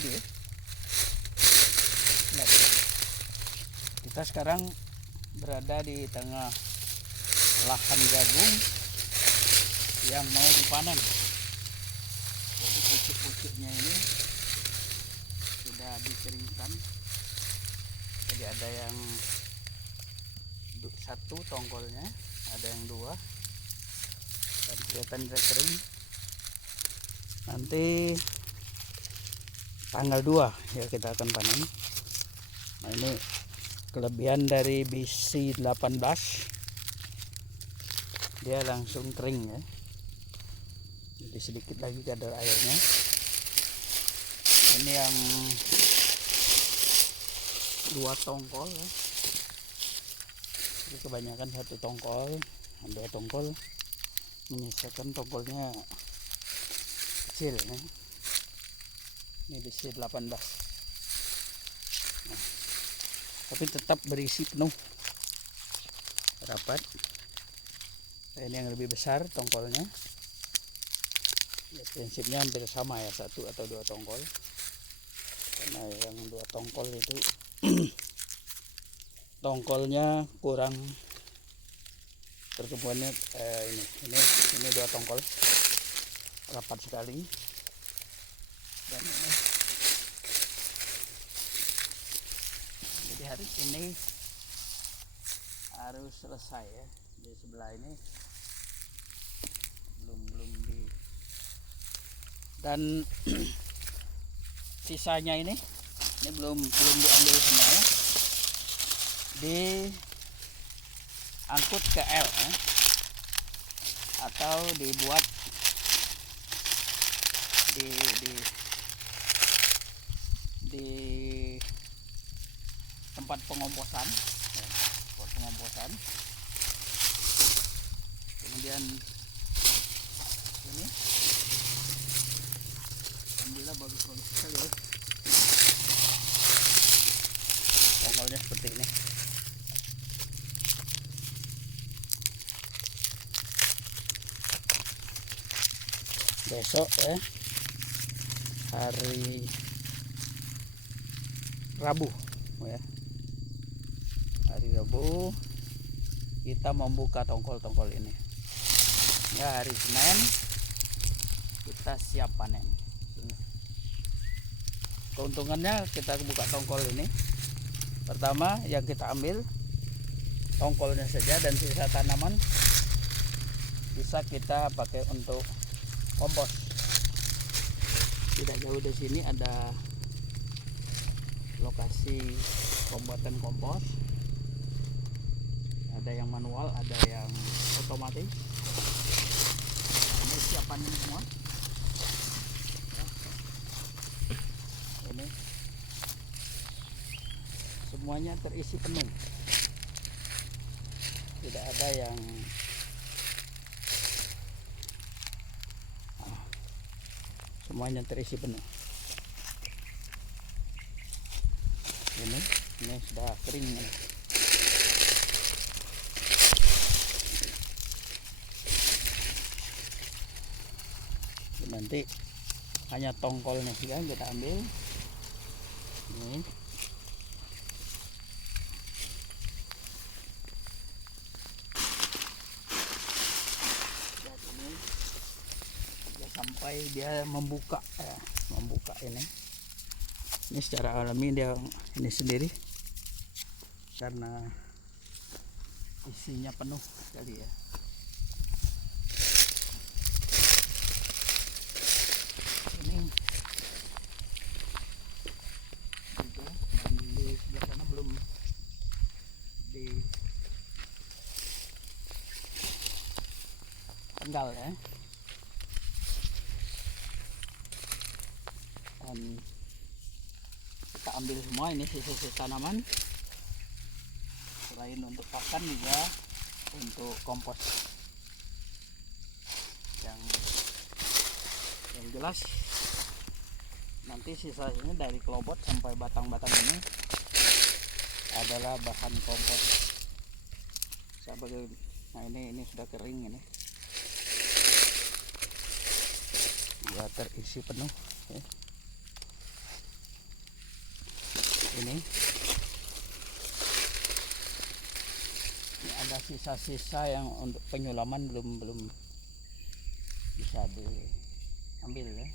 sini ya. Nah, kita sekarang berada di tengah lahan jagung yang mau dipanen. Jadi pucuk-pucuknya ini sudah dikeringkan. Jadi ada yang satu tongkolnya, ada yang dua, dan kelihatan sudah kering. Nanti tanggal 2 ya kita akan panen. Nah, ini kelebihan dari BC 18, dia langsung kering ya. Jadi sedikit lagi kadar airnya. Ini yang 2 tongkol ya. Jadi kebanyakan 1 tongkol, 2 tongkol, menyisakan tongkolnya kecil ya. Ini BC 18. Nah, tapi tetap berisi penuh rapat. Ini yang lebih besar tongkolnya ya, prinsipnya hampir sama ya, 1 atau 2 tongkol. Karena yang 2 tongkol itu tongkolnya kurang pertumbuhannya. Ini 2 tongkol rapat sekali. Dan ini jadi hari ini harus selesai ya. Di sebelah ini belum di, dan sisanya ini belum diambil semuanya, diangkut ke L ya, atau dibuat di tempat pengomposan ya, kemudian ini alhamdulillah bagus sekali ya. Tongkolnya seperti ini. Besok ya, hari Rabu ya, hari Rabu kita membuka tongkol-tongkol ini ya. Hari Senin kita siap panen. Keuntungannya kita buka tongkol ini, pertama yang kita ambil tongkolnya saja, dan sisa tanaman bisa kita pakai untuk kompos. Tidak jauh dari sini ada lokasi pembuatan kompos, ada yang manual, ada yang otomatis. Ini siap panen semua. Ini semuanya terisi penuh, tidak ada yang semuanya terisi penuh. Ini sudah kering ya. Nanti hanya tongkolnya saja kita ambil. Ini sampai dia membuka ya, membuka ini secara alami dia ini sendiri, karena isinya penuh sekali ya. Ini juga, dan di sebelah sana belum di tanggal ya. Dan kita ambil semua ini sisa-sisa tanaman, selain untuk pakan juga untuk kompos. Yang jelas nanti sisanya dari kelobot sampai batang-batang ini adalah bahan kompos. Nah ini sudah kering, ini sudah terisi penuh ya. ini ada sisa-sisa yang untuk penyulaman belum bisa diambil ya.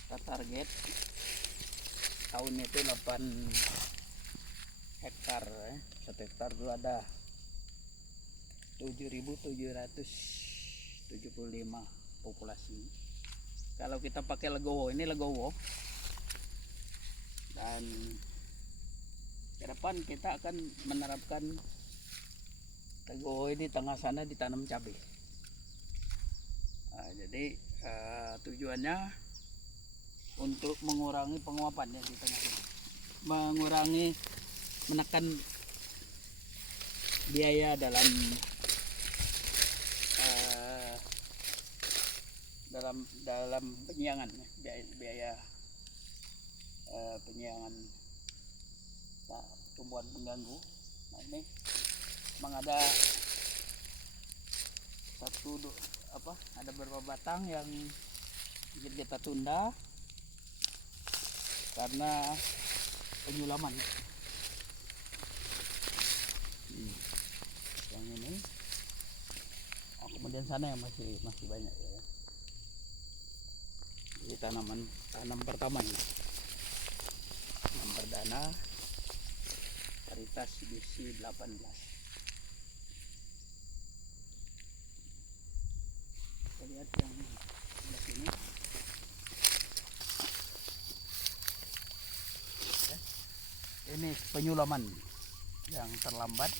Kita target tahun itu 8 hektar ya. 1 hektar itu ada 7.775 populasi. Kalau kita pakai legowo, ini legowo, dan ke depan kita akan menerapkan legowo ini tengah sana ditanam cabai. Nah, jadi tujuannya untuk mengurangi penguapan ya di tengah ini, menekan biaya dalam penyiangan, biaya penyiangan tumbuhan pengganggu. Nah, ini memang ada ada beberapa batang yang kita tunda karena penyulaman. Yang ini, kemudian sana yang masih banyak ya. Ini tanam pertama ini, tanam perdana varietas BC 18. Kita lihat yang sebelah sini. Ini penyulaman yang terlambat.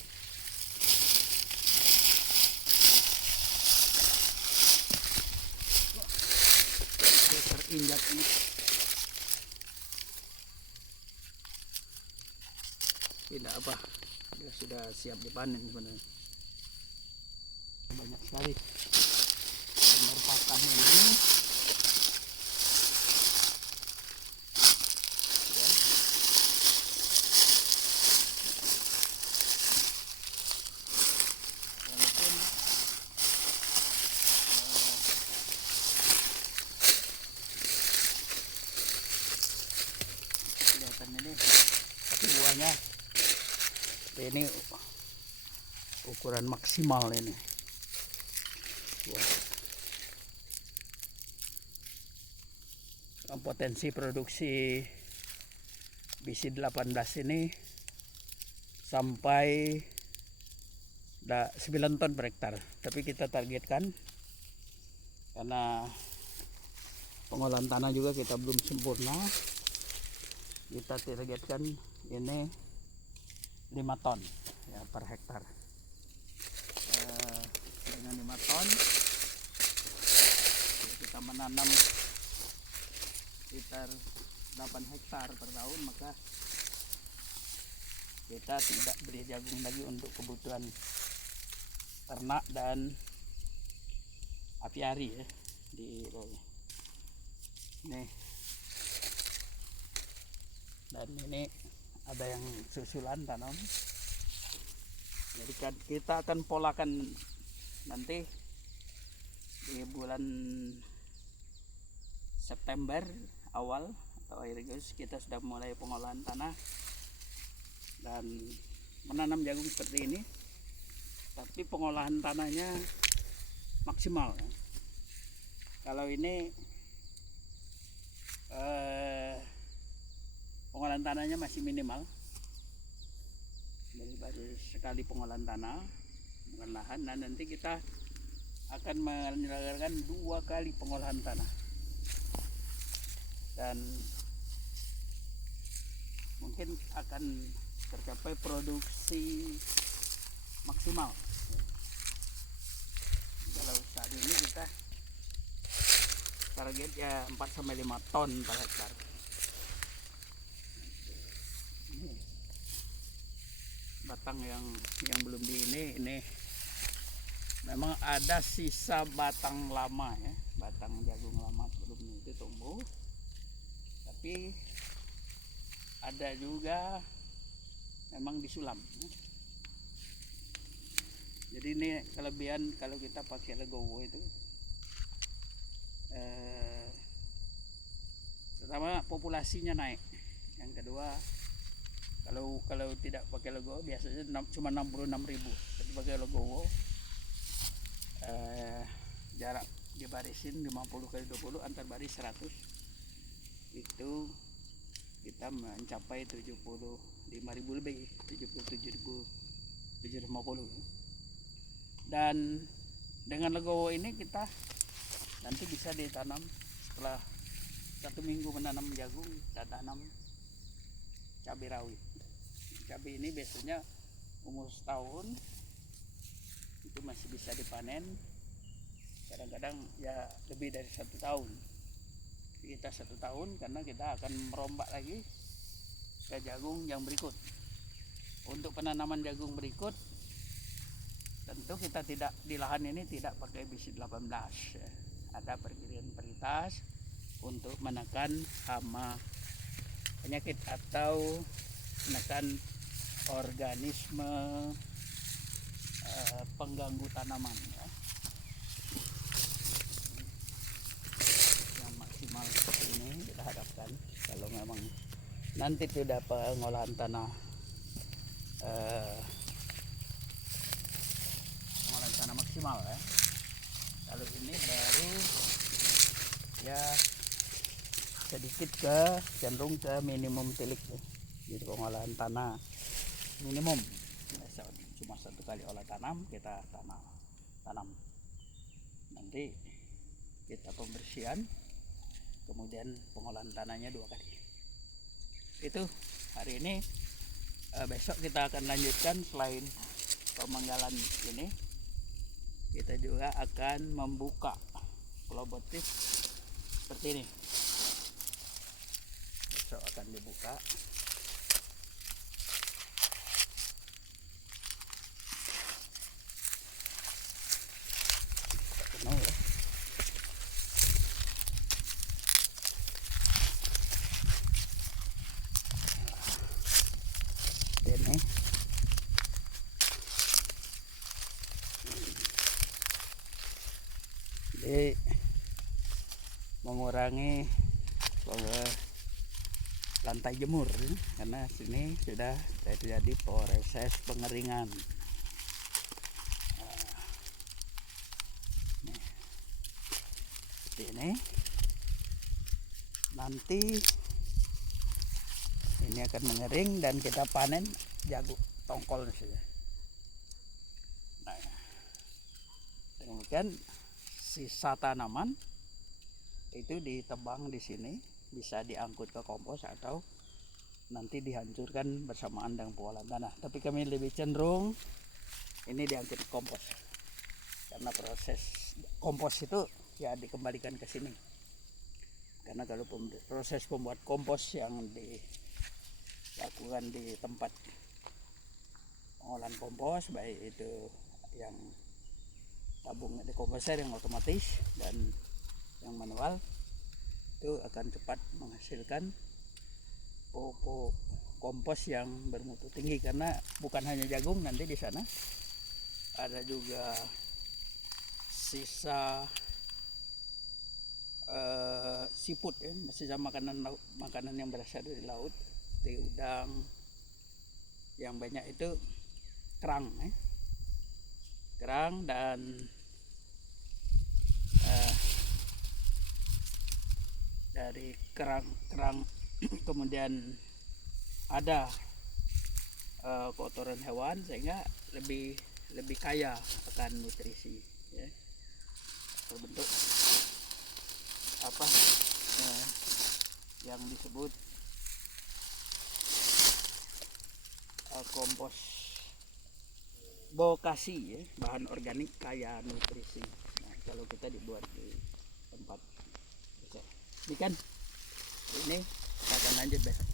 Terinjak ini. Tidak apa, dia sudah siap dipanen sebenarnya. Banyak sekali pakan ini. Ini tapi buahnya ini ukuran maksimal ini. Potensi produksi BC 18 ini sampai 9 ton per hektar, tapi kita targetkan karena pengolahan tanah juga kita belum sempurna, kita targetkan ini 5 ton ya per hektar. Dengan 5 ton kita menanam sekitar 8 hektar per tahun, maka kita tidak beli jagung lagi untuk kebutuhan ternak dan apiari ya di nih. Dan ini ada yang susulan tanam. Jadi kita akan polakan nanti di bulan September awal atau akhir Agustus kita sudah mulai pengolahan tanah dan menanam jagung seperti ini, tapi pengolahan tanahnya maksimal. Kalau ini pengolahan tanahnya masih minimal, jadi baru sekali pengolahan tanah dengan lahan. Nah, nanti kita akan menyelenggarakan 2 kali pengolahan tanah dan mungkin akan tercapai produksi maksimal. Kalau saat ini kita target ya 4-5 ton per hektar. Ini batang yang belum ini memang ada sisa batang lama ya, batang jagung lama belum itu tumbuh, tapi ada juga memang disulam. Jadi ini kelebihan kalau kita pakai legowo itu, pertama populasinya naik. Yang kedua, kalau tidak pakai legowo biasanya cuma 66.000. Tapi pakai legowo jarak dibarisin 50x20 antar baris 100, itu kita mencapai 75.000 lebih, 77.750. Dan dengan legowo ini kita nanti bisa ditanam setelah 1 minggu menanam jagung, kita tanam cabai rawit. Cabai ini biasanya umur setahun itu masih bisa dipanen, kadang-kadang ya lebih dari 1 tahun. Kita 1 tahun karena kita akan merombak lagi ke jagung yang berikut. Untuk penanaman jagung berikut tentu kita tidak di lahan ini tidak pakai besi 18 ya. Ada peritas untuk menekan hama penyakit atau menekan organisme pengganggu tanaman ya. Yang maksimal seperti ini kita harapkan kalau memang nanti tidak pengolahan tanah pengolahan tanah maksimal ya. Kalau ini baru ya sedikit cenderung ke minimum tilik ya. Jadi pengolahan tanah minimum cuma 1 kali olah tanam kita tanam, nanti kita pembersihan, kemudian pengolahan tanahnya 2 kali. Itu hari ini. Besok kita akan lanjutkan, selain pemanggalan ini kita juga akan membuka pulau botis seperti ini. Besok akan dibuka. Penuh ya. Ini jadi mengurangi lantai jemur karena sini sudah terjadi proses pengeringan. Seperti ini. Nanti ini akan mengering dan kita panen jagung tongkol saja. Nah, demikian sisa tanaman itu ditebang di sini, bisa diangkut ke kompos atau nanti dihancurkan bersamaan dengan pengolahan tanah. Tapi kami lebih cenderung ini diangkut ke kompos karena proses kompos itu ya dikembalikan ke sini. Karena kalau proses pembuat kompos yang dilakukan di tempat pengolahan kompos, baik itu yang tabung dekomposer yang otomatis dan yang manual, itu akan cepat menghasilkan pupuk kompos yang bermutu tinggi. Karena bukan hanya jagung, nanti di sana ada juga sisa siput ya, sisa makanan yang berasal dari laut, seperti udang. Yang banyak itu kerang ya. Kerang dan dari kerang kemudian ada kotoran hewan, sehingga lebih kaya akan nutrisi ya. Berbentuk yang disebut kompos bokasi ya, bahan organik kaya nutrisi. Nah, kalau kita dibuat di tempat ini kan, ini kita akan lanjut besok.